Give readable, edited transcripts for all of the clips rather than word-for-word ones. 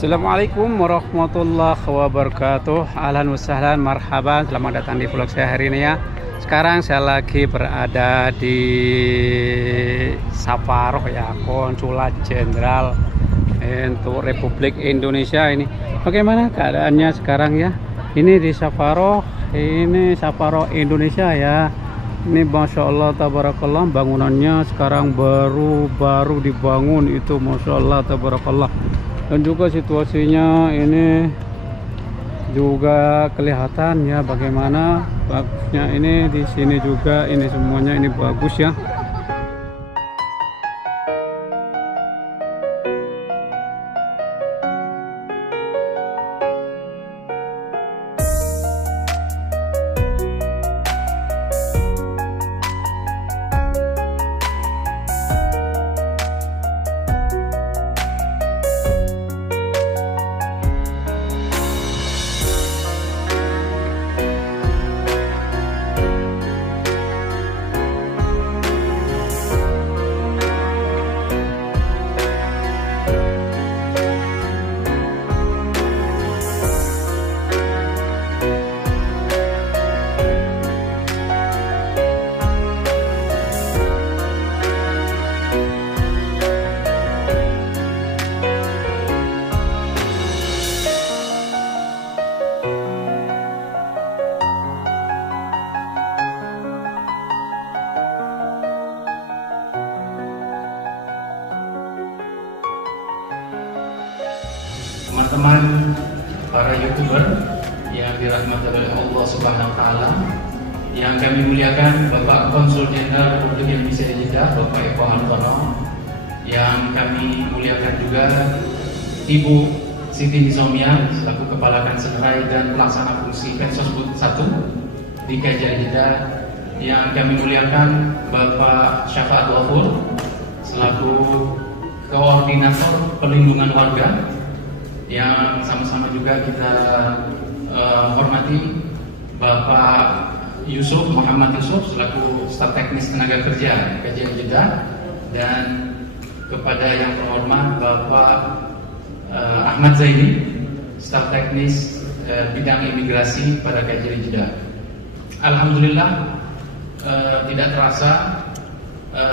Assalamualaikum warahmatullahi wabarakatuh. Ahlan wa sahlan, marhaban. Selamat datang di vlog saya hari ini ya. Sekarang saya lagi berada di Saparoo ya, Konsulat Jenderal untuk Republik Indonesia ini. Bagaimana keadaannya sekarang ya? Ini di Saparoo, ini Saparoo Indonesia ya. Ini Masya Allah tabarakallah, bangunannya sekarang baru dibangun itu, Masya Allah tabarakallah. Dan juga situasinya ini juga kelihatan ya bagaimana bagusnya ini di sini juga, ini semuanya ini bagus ya. Teman-teman para YouTuber yang dirahmati oleh Allah Subhanahu wa taala, yang kami muliakan Bapak Konsul Jenderal Republik Indonesia Jeddah, Bapak Eko Hartono, yang kami muliakan juga Ibu Siti Nizomia selaku Kepala Kanserai dan Pelaksana Fungsi Pensosbud 1 di KJRI Jeddah, yang kami muliakan Bapak Syafaat Wafur selaku Koordinator Perlindungan Warga, yang sama-sama juga kita hormati Bapak Yusuf Muhammad Yusuf selaku Staf Teknis Tenaga Kerja KJRI Jeddah, dan kepada yang terhormat Bapak Ahmad Zaini, Staf Teknis Bidang Imigrasi pada KJRI Jeddah. Alhamdulillah, tidak terasa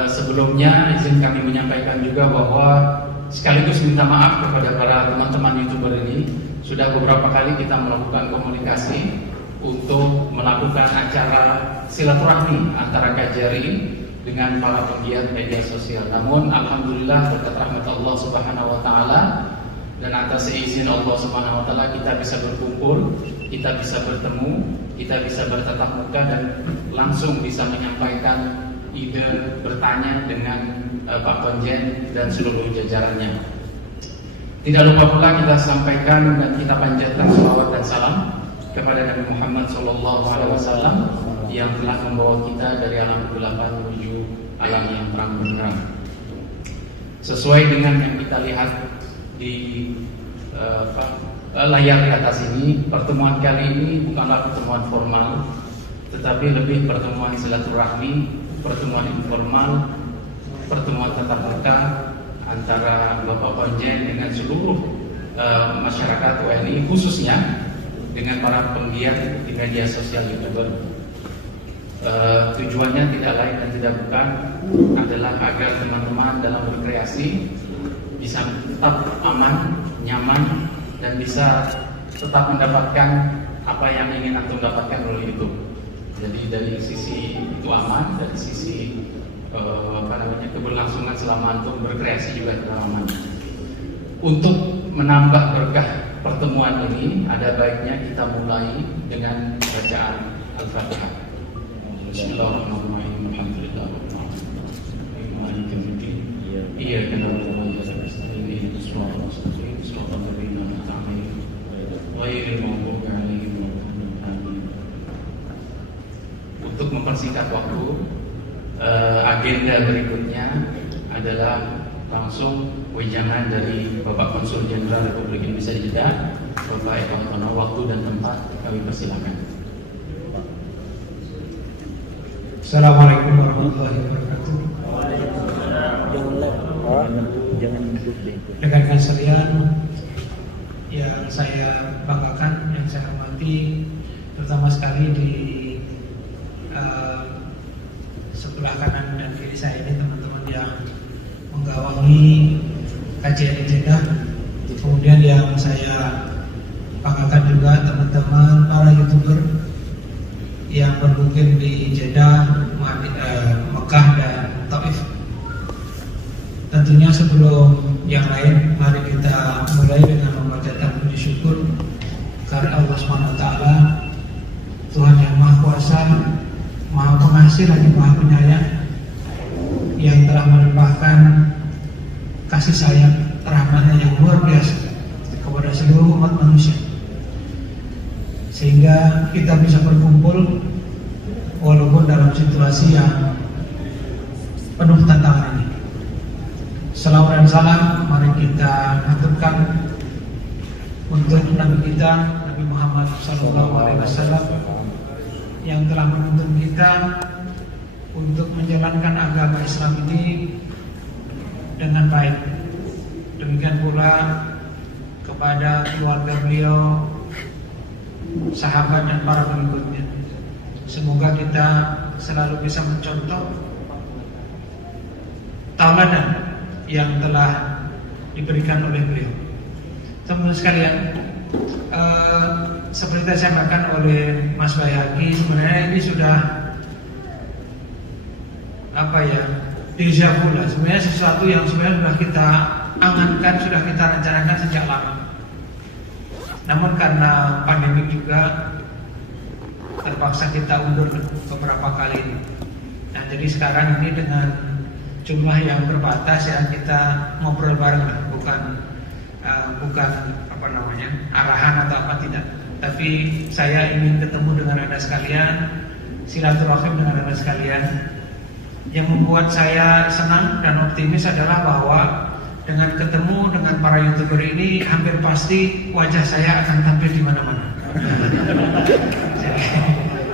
sebelumnya izin kami menyampaikan juga bahwa sekaligus minta maaf kepada para teman-teman YouTuber ini. Sudah beberapa kali kita melakukan komunikasi untuk melakukan acara silaturahmi antara KJRI dengan para penggiat media sosial. Namun alhamdulillah berkat rahmat Allah Subhanahu wa taala dan atas izin Allah Subhanahu wa taala kita bisa berkumpul, kita bisa bertemu, kita bisa bertatap muka dan langsung bisa menyampaikan ide, bertanya dengan Pak Konjen dan seluruh jajarannya. Tidak lupa pula kita sampaikan dan kita panjatkan salawat dan salam kepada Nabi Muhammad SAW yang telah membawa kita dari alam kegelapan menuju alam yang terang benderang. Sesuai dengan yang kita lihat di layar di atas ini, pertemuan kali ini bukanlah pertemuan formal, tetapi lebih pertemuan silaturahmi, pertemuan informal, pertemuan tatap muka antara Bapak Konjen dengan seluruh masyarakat WNI, khususnya dengan para penggiat di media sosial YouTuber. Tujuannya tidak lain dan tidak bukan adalah agar teman-teman dalam berkreasi bisa tetap aman, nyaman, dan bisa tetap mendapatkan apa yang ingin antum dapatkan oleh YouTube. Jadi dari sisi itu aman, dari sisi keberlangsungan selama antum berkreasi juga aman. Untuk menambah berkah pertemuan ini, ada baiknya kita mulai dengan bacaan Al-Fatihah. Bismillahirrahmanirrahim. Alhamdulillahirrahmanirrahim. Iya, kenapa ini suara Untuk mempersingkat waktu, agenda berikutnya adalah langsung wejangan dari Bapak Konsul Jenderal Republik Indonesia Jeddah, Bapak Eko Hartono. Waktu dan tempat kami persilakan. Assalamualaikum warahmatullahi wabarakatuh. Jangan duduk deh. Rekan-rekan sekalian, yang saya banggakan, yang saya hormati, terutama sekali di sebelah kanan dan kiri saya ini teman-teman yang menggawangi kajian Jeddah. Kemudian yang saya banggakan juga teman-teman para YouTuber yang bermukim di Jeddah, Mekah dan Taif. Tentunya sebelum yang lain, mari kita mulai dengan memanjatkan puji syukur karena Allah SWT, Tuhan yang Maha Kuasa, Maha Pengasih lagi Maha Penyayang, yang telah melimpahkan kasih sayang rahmatnya yang luar biasa kepada seluruh umat manusia, sehingga kita bisa berkumpul walaupun dalam situasi yang penuh tantangan ini. Salawat dan salam mari kita aturkan untuk Nabi kita, Nabi Muhammad SAW, yang telah menuntun kita untuk menjalankan agama Islam ini dengan baik. Demikian pula kepada keluarga beliau, sahabat dan para pengikutnya. Semoga kita selalu bisa mencontoh tauladan yang telah diberikan oleh beliau. Teman-teman sekalian, seperti yang saya sampaikan oleh Mas Bayhaqi, sebenarnya ini sudah deja vu lah. Sebenarnya sesuatu yang sebenarnya sudah kita angankan, sudah kita rencanakan sejak lama. Namun karena pandemi juga terpaksa kita undur beberapa kali. Nah, jadi sekarang ini dengan jumlah yang terbatas ya, kita ngobrol bareng lah, bukan arahan atau apa, tidak. Tapi saya ingin ketemu dengan Anda sekalian, silaturahim dengan Anda sekalian. Yang membuat saya senang dan optimis adalah bahwa dengan ketemu dengan para YouTuber ini, hampir pasti wajah saya akan tampil di mana-mana.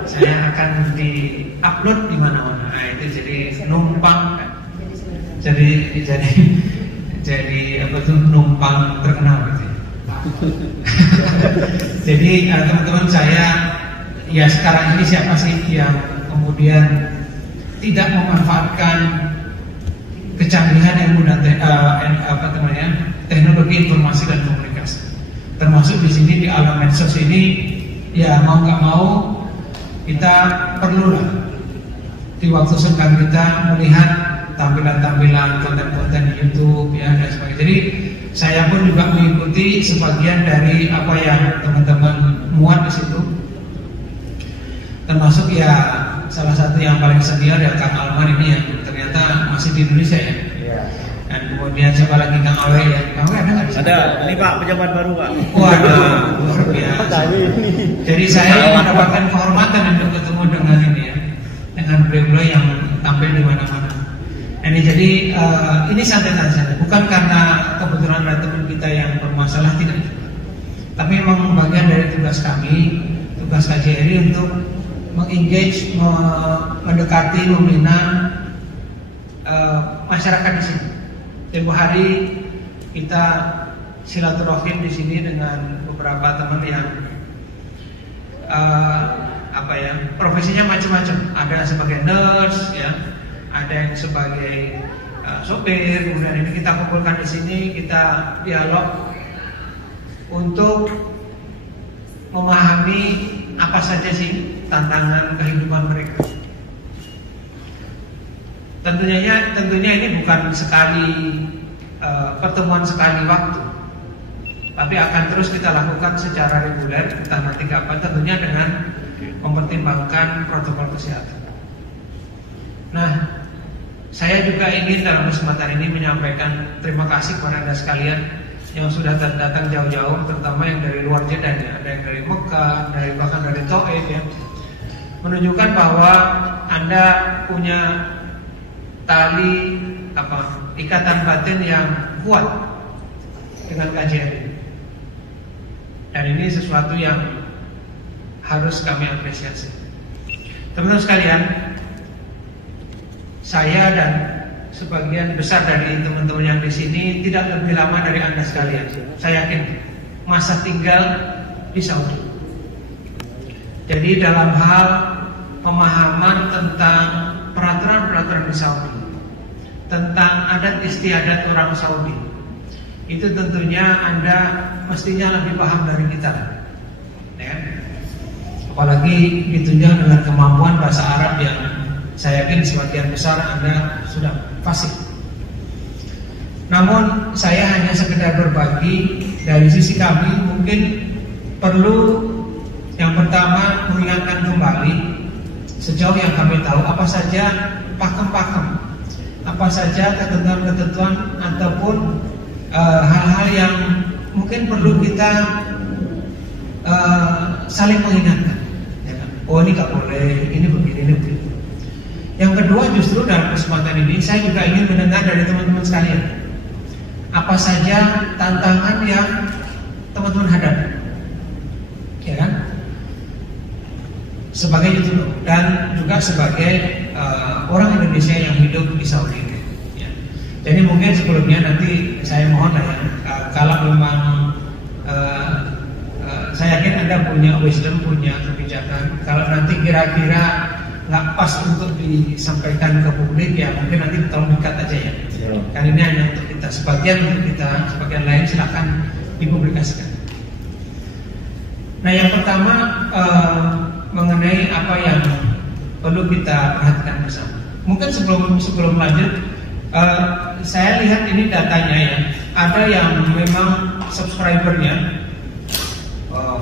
Saya akan di-upload di mana-mana. Nah, itu jadi numpang. Jadi apa tuh, numpang terkenal gitu. Jadi teman-teman saya, ya sekarang ini siapa sih yang kemudian tidak memanfaatkan kecanggihan ilmu dan teknologi informasi dan komunikasi, termasuk di sini di alam medsos ini, ya mau nggak mau kita perlulah di waktu senggang kita melihat tampilan-tampilan konten-konten di YouTube ya dan sebagainya. Jadi saya pun juga mengikuti sebagian dari apa yang teman-teman muat di situ. Termasuk ya salah satu yang paling senior ya Kang Alman ini yang ternyata masih di Indonesia ya. Dan kemudian siapa lagi, Kang Awe ya. Kang Awe ada nggak di sini? Ada, ini Pak pejabat baru Pak. Waduh, luar biasa. Jadi saya mendapatkan kehormatan untuk ketemu dengan ini ya, dengan beliau-beliau yang tampil di mana-mana. Ini jadi ini santai-santai, bukan karena kebetulan ada teman kita yang bermasalah, tidak. Tapi memang bagian dari tugas kami, tugas KJRI untuk mengengage, mendekati, membina masyarakat di sini. Tempoh hari kita silaturahim di sini dengan beberapa teman yang profesinya macam-macam. Ada sebagai nurse, ya, ada yang sebagai sopir. Kemudian ini kita kumpulkan di sini, kita dialog untuk memahami apa saja sih tantangan kehidupan mereka. Tentunya ini bukan sekali pertemuan sekali waktu, tapi akan terus kita lakukan secara reguler, entah nanti kapan, tentunya dengan mempertimbangkan protokol kesehatan. Nah, saya juga ingin dalam kesempatan ini menyampaikan terima kasih kepada Anda sekalian yang sudah datang jauh-jauh, terutama yang dari luar Jeddah ya, ada yang dari Mekah, bahkan dari Taif ya, menunjukkan bahwa Anda punya tali ikatan batin yang kuat dengan KJRI. Dan ini sesuatu yang harus kami apresiasi. Teman-teman sekalian, saya dan sebagian besar dari teman-teman yang di sini tidak lebih lama dari Anda sekalian. Saya yakin masa tinggal di Saudi. Jadi dalam hal pemahaman tentang peraturan-peraturan di Saudi, tentang adat istiadat orang Saudi, itu tentunya Anda mestinya lebih paham dari kita, ya. Apalagi ditunjang dengan kemampuan bahasa Arab yang saya yakin sebagian besar Anda sudah fasih. Namun saya hanya sekedar berbagi dari sisi kami. Mungkin perlu yang pertama mengingatkan kembali sejauh yang kami tahu apa saja pakem-pakem, apa saja ketentuan-ketentuan ataupun hal-hal yang mungkin perlu kita saling mengingatkan, ya kan? Oh ini gak boleh, ini begini, ini begitu. Yang kedua, justru dalam kesempatan ini saya juga ingin mendengar dari teman-teman sekalian, apa saja tantangan yang teman-teman hadapi, ya kan? Sebagai YouTuber dan juga sebagai orang Indonesia yang hidup di Saudi. Ya. Jadi mungkin sebelumnya nanti saya mohon ya, kalau memang saya yakin Anda punya wisdom, punya kebijakan. Kalau nanti kira-kira nggak pas untuk disampaikan ke publik, ya mungkin nanti tolong di-cut aja ya. Kan ini hanya untuk kita, sebagian untuk kita, sebagian lain silakan dipublikasikan. Nah, yang pertama mengenai apa yang perlu kita perhatikan bersama. Mungkin sebelum lanjut, saya lihat ini datanya ya. Ada yang memang subscribernya,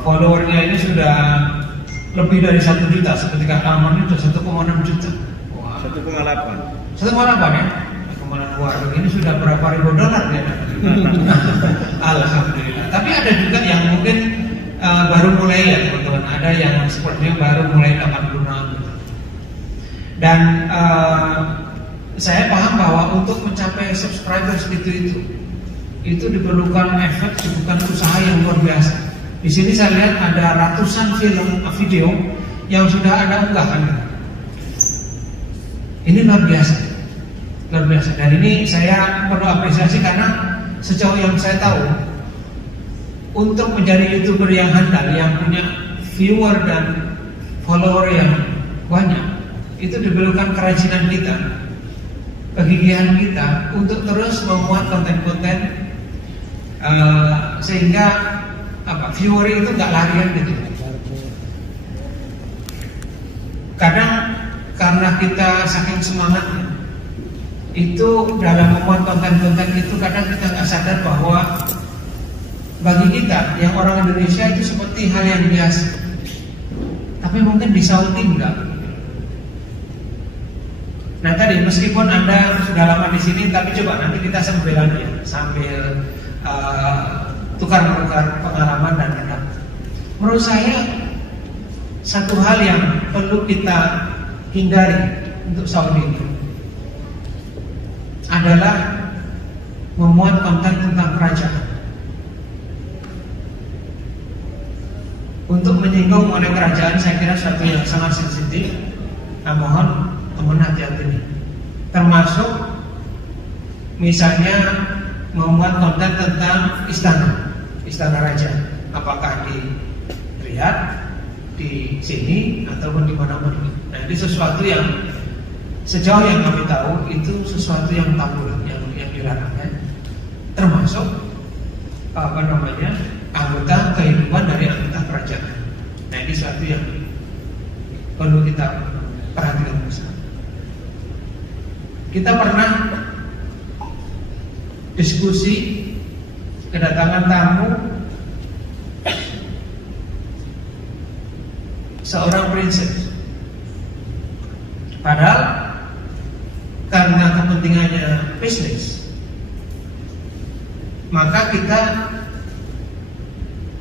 followernya ini sudah lebih dari 1 juta, seperti Kak Amar itu 1,6 juta. 1,8 ya. 1,8 ini sudah berapa ribu dolar ya. Alhamdulillah. Tapi ada juga yang mungkin baru mulai ya teman-teman. Ada yang sepertinya baru mulai 86 gitu. Dan saya paham bahwa untuk mencapai subscriber segitu itu diperlukan efek, diperlukan usaha yang luar biasa. Di sini saya lihat ada ratusan video yang sudah Anda unggahkan. Ini luar biasa, luar biasa. Dan ini saya perlu apresiasi karena sejauh yang saya tahu, untuk menjadi YouTuber yang handal, yang punya viewer dan follower yang banyak, itu diperlukan kerajinan kita, kegigihan kita untuk terus memuat konten-konten sehingga viewer itu nggak larian gitu. Kadang karena kita saking semangatnya, itu dalam memuat konten-konten itu kadang kita nggak sadar bahwa bagi kita yang orang Indonesia itu seperti hal yang biasa. Tapi mungkin di Saudi enggak. Nah tadi meskipun Anda sudah lama di sini, tapi coba nanti kita sambil tukar-menukar pengalaman dan pendapat. Menurut saya satu hal yang perlu kita hindari untuk Saudi itu adalah memuat konten tentang kerajaan. Untuk menyinggung oleh kerajaan saya kira suatu yang sangat sensitif. Nah, mohon teman hati-hati ini. Termasuk misalnya memuat konten tentang istana raja, apakah di Riyadh, di sini ataupun di mana-mana. Nah, ini sesuatu yang sejauh yang kami tahu itu sesuatu yang tabu, yang dilarang, ya. Termasuk anggota kehidupan dari anggota kerajaan. Nah, ini sesuatu yang perlu kita perhatikan bersama. Kita pernah diskusi kedatangan tamu seorang princess. Padahal karena kepentingannya bisnis, maka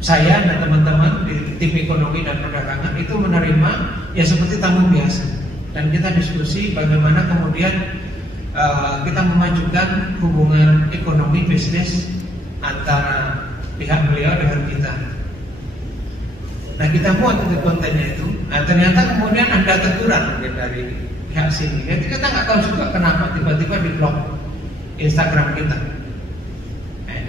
saya dan teman-teman di tim ekonomi dan perdagangan itu menerima ya seperti tamu biasa, dan kita diskusi bagaimana kemudian kita memajukan hubungan ekonomi bisnis antara pihak beliau dengan kita. Nah, kita buat itu kontennya itu. Nah, ternyata kemudian ada teguran dari pihak sini. Jadi kita nggak tahu juga kenapa tiba-tiba di blok Instagram kita. Nah,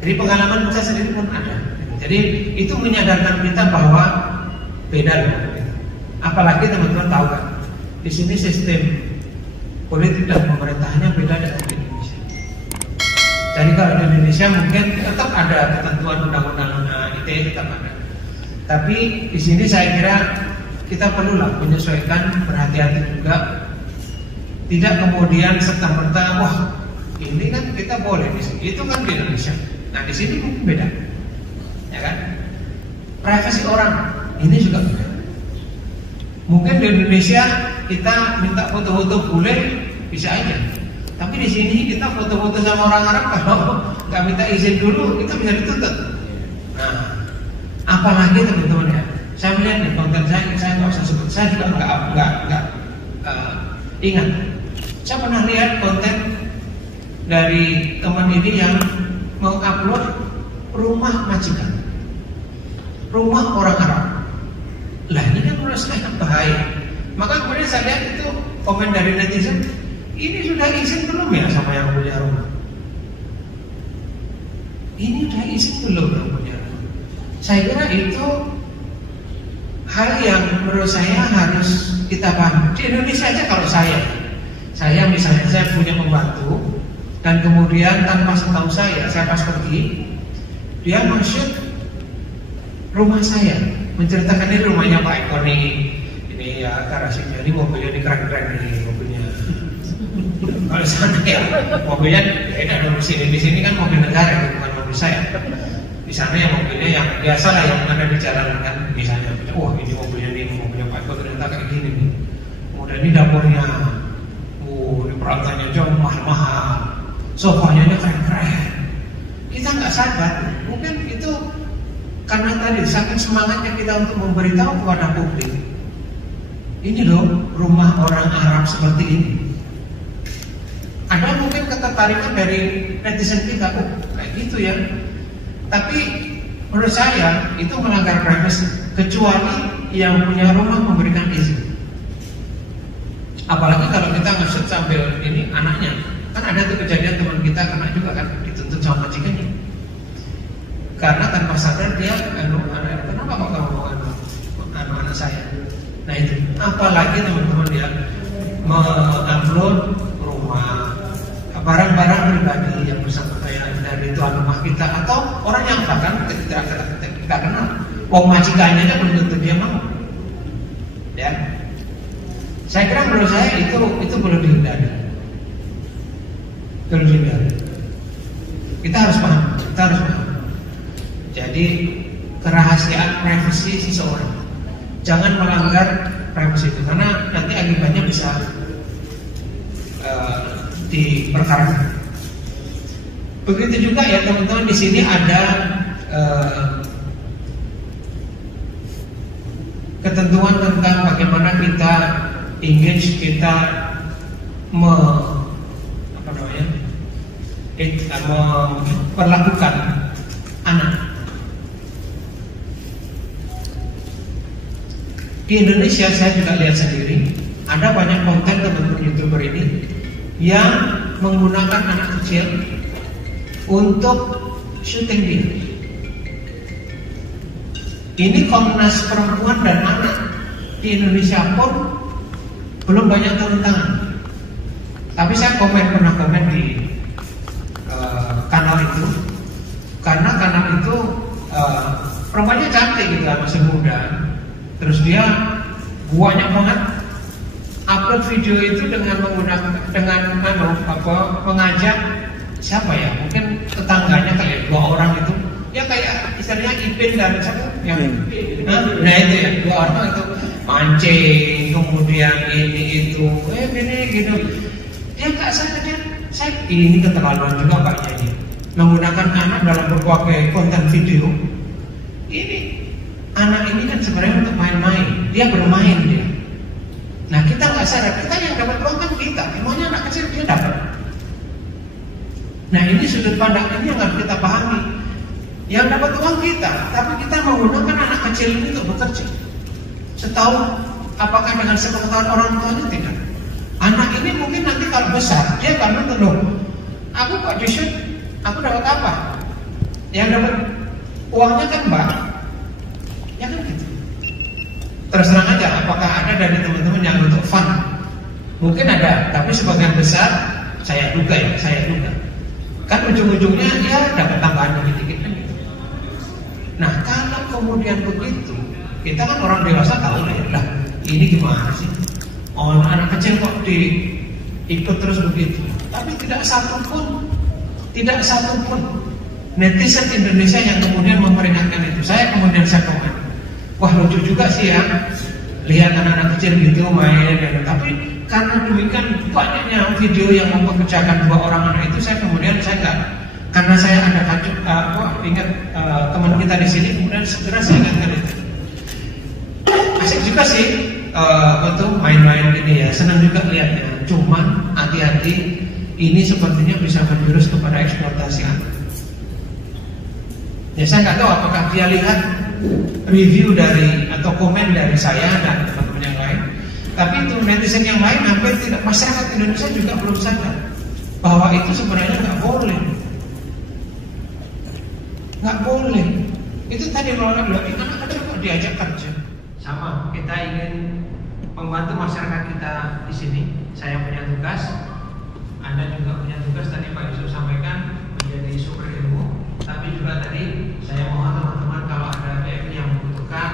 jadi pengalaman saya sendiri pun ada. Jadi itu menyadarkan kita bahwa beda loh. Apalagi teman-teman tahu kan, di sini sistem politik dan pemerintahnya beda dengan di Indonesia. Jadi kalau di Indonesia mungkin tetap ada ketentuan undang-undang ITE tetap ada. Tapi di sini saya kira kita perlulah menyesuaikan, berhati-hati juga. Tidak kemudian serta-merta, wah ini kan kita boleh di sini, itu kan di Indonesia. Nah di sini mungkin beda, ya kan? Privasi orang ini juga beda. Mungkin di Indonesia kita minta foto-foto boleh, bisa aja. Tapi di sini kita foto-foto sama orang Arab kalau nggak minta izin dulu, kita bisa dituntut. Nah, apalagi teman-teman ya, saya melihat di konten saya nggak usah sebut, saya juga nggak ingat. Saya pernah lihat konten dari teman ini yang mengupload rumah majikan, rumah orang Arab. Lah ini kan menurut saya bahaya. Maka kemudian saya lihat itu komen dari netizen, ini sudah izin belum ya sama yang punya rumah? Ini sudah izin belum yang punya rumah? Saya kira itu hal yang menurut saya harus kita pahami. Di Indonesia aja kalau saya misalnya saya punya pembantu dan kemudian tanpa setahu saya pas pergi, dia men-shoot rumah saya, menceritakan ini rumahnya Pak Eko nih, ini ya garasinya, ini mobilnya ini keren-keren nih mobilnya. Kalau sana ya mobilnya beda dong di sini kan mobil negara, bukan mobil saya. Di sana ya mobilnya yang biasa lah yang ada di jalan kan, misalnya, wah ini mobilnya Pak Eko ternyata kayak gini nih. Kemudian ini dapurnya, ini peralatannya jauh mahal-mahal, sofanya keren-keren. Kita nggak sadar, mungkin itu karena tadi saking semangatnya kita untuk memberitahu kepada publik, ini loh rumah orang Arab seperti ini. Ada mungkin ketertarikan dari netizen kita, oh kayak gitu ya. Tapi menurut saya itu melanggar privasi, kecuali yang punya rumah memberikan izin. Apalagi kalau kita nge-shoot sambil ini anaknya, kan ada tuh kejadian teman kita kena juga kan, dituntut sama majikannya. Karena tanpa sadar dia kenapa kok kamu mau anak saya? Nah itu, apalagi teman-teman dia mengupload rumah, barang-barang pribadi yang bersangkutan dari tuan rumah kita atau orang yang bahkan kita kenal. Majikannya aja belum tentu dia mau. Ya, saya kira menurut saya itu perlu dihindari. Perlu dihindari. Kita harus paham. Jadi kerahasiaan privasi seseorang, jangan melanggar privasi itu karena nanti akibatnya bisa diperkarakan. Begitu juga ya teman-teman, di sini ada ketentuan tentang bagaimana kita engage, kita memperlakukan anak. Di Indonesia saya juga lihat sendiri ada banyak konten teman-teman YouTuber ini yang menggunakan anak kecil untuk syuting dia. Ini Komnas Perempuan dan Anak di Indonesia pun belum banyak turun tangan. Tapi saya pernah komen di kanal itu, karena kanal itu perempuannya cantik gitu, masih muda. Terus dia banyak banget upload video itu dengan mengajak siapa ya, mungkin tetangganya kayak 2 orang itu, ya kayak istilahnya Ipin dan siapa yang nah itu ya 2 orang itu mancing, kemudian ini itu ini gitu. Dia nggak sadar, saya ini keterlaluan juga kayaknya ini menggunakan anak dalam berbagai konten video. Ini anak ini kan sebenarnya untuk main-main, dia bermain dia. Nah kita nggak sadar, kita yang dapat uang kan kita, emangnya anak kecil dia dapat. Nah ini sudut pandang ini yang harus kita pahami. Yang dapat uang kita, tapi kita menggunakan anak kecil ini untuk bekerja. Setahu apakah dengan sepengetahuan orang tuanya tidak? Anak ini mungkin nanti kalau besar dia akan menuntut, aku kok di-shoot, aku dapat apa? Yang dapat uangnya kan banyak, ya kan gitu. Terus terang aja, apakah ada dari teman-teman yang untuk fund? Mungkin ada, tapi sebagian besar saya duga kan ujung-ujungnya ya dapat tambahan dikit-dikit kan gitu. Nah kalau kemudian begitu, kita kan orang dewasa tahu lah ini gimana sih? Oh, anak kecil kok ikut terus begitu. Tapi tidak satupun netizen Indonesia yang kemudian memperingatkan itu. Saya komen, wah lucu juga sih ya, lihat anak-anak kecil gitu main. Tapi karena demikian banyaknya video yang mempekerjakan 2 orang anak itu, saya nggak, karena saya ada ingat teman kita di sini, kemudian segera saya ingatkan itu. Asik juga sih untuk main-main ini ya, senang juga lihatnya. Cuman hati-hati, ini sepertinya bisa berjurus kepada eksploitasi anak. Ya saya nggak tahu apakah dia lihat review dari atau komen dari saya dan teman-teman yang lain. Tapi itu netizen yang lain, hampir tidak, masyarakat Indonesia juga belum sadar bahwa itu sebenarnya nggak boleh. Nggak boleh. Itu tadi orang bilang, anak kecil kok diajak kerja. Sama, kita ingin membantu masyarakat kita di sini. Saya punya tugas, Anda juga punya tugas. Tadi Pak Yusuf sampaikan menjadi sumber ilmu. Tapi juga tadi saya mohon teman-teman kalau ada PMI yang membutuhkan,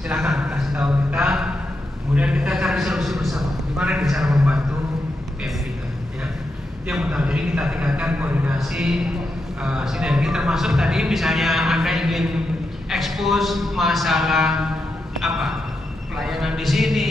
silakan kasih tahu kita. Kemudian kita cari solusi bersama. Gimana cara membantu PMI kita? Ya. Yang pertama, jadi kita tingkatkan koordinasi, sinergi, termasuk tadi misalnya Anda ingin expose masalah pelayanan di sini.